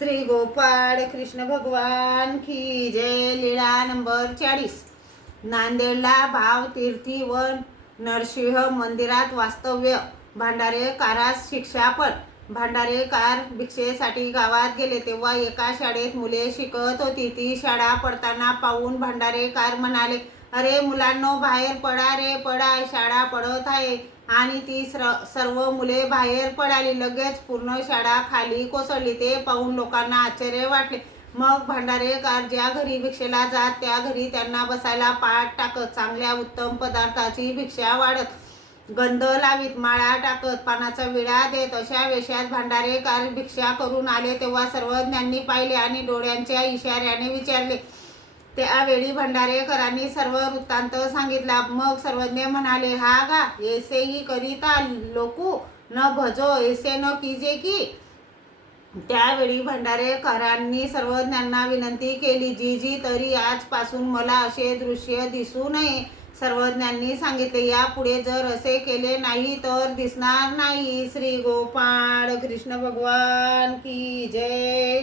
श्री गोपाळ कृष्ण भगवान की जय लीळा नंबर चाळीस. नांदेडला भाव तीर्थी व नरसिंह मंदिरात वास्तव्य. भांडारे कारास शिक्षापण भांडारेकार भिक्षेसाठी गावात गेले तेव्हा एका शाळेत मुले शिकत होती. ती शाळा पडताना पाहून भांडारेकार म्हणाले अरे मुलांनो बाहेर पडा रे पडा शाळा पडत आहे. आणि ती स्र सर्व मुले बाहेर पडाली. लगेच पूर्ण शाळा खाली कोसळली. ते पाहून लोकांना आश्चर्य वाटले. मग भांडारेकार ज्या घरी भिक्षेला जात त्या घरी त्यांना बसायला पाठ टाकत चांगल्या उत्तम पदार्थाची भिक्षा वाढत गंध लावीत माळा टाकत पानाचा विडा देत अशा वेशात भांडारेकार भिक्षा करून आले. तेव्हा सर्वज्ञांनी पाहिले आणि डोळ्यांच्या इशाऱ्याने विचारले त्यावेळी भंडारेकरांनी सर्व वृत्तांत सांगितला. मग सर्वज्ञ म्हणाले हा गा ऐसे ही करिता लोकू न भजो ऐसे न किजे की? त्यावेळी भंडारेकरांनी सर्वज्ञांना विनंती केली जी जी तरी आजपासून मला असे दृश्य दिसू नये. सर्वज्ञांनी सांगितले यापुढे जर असे केले नाही तर दिसणार नाही. श्री गोपाळ कृष्ण भगवान की जय.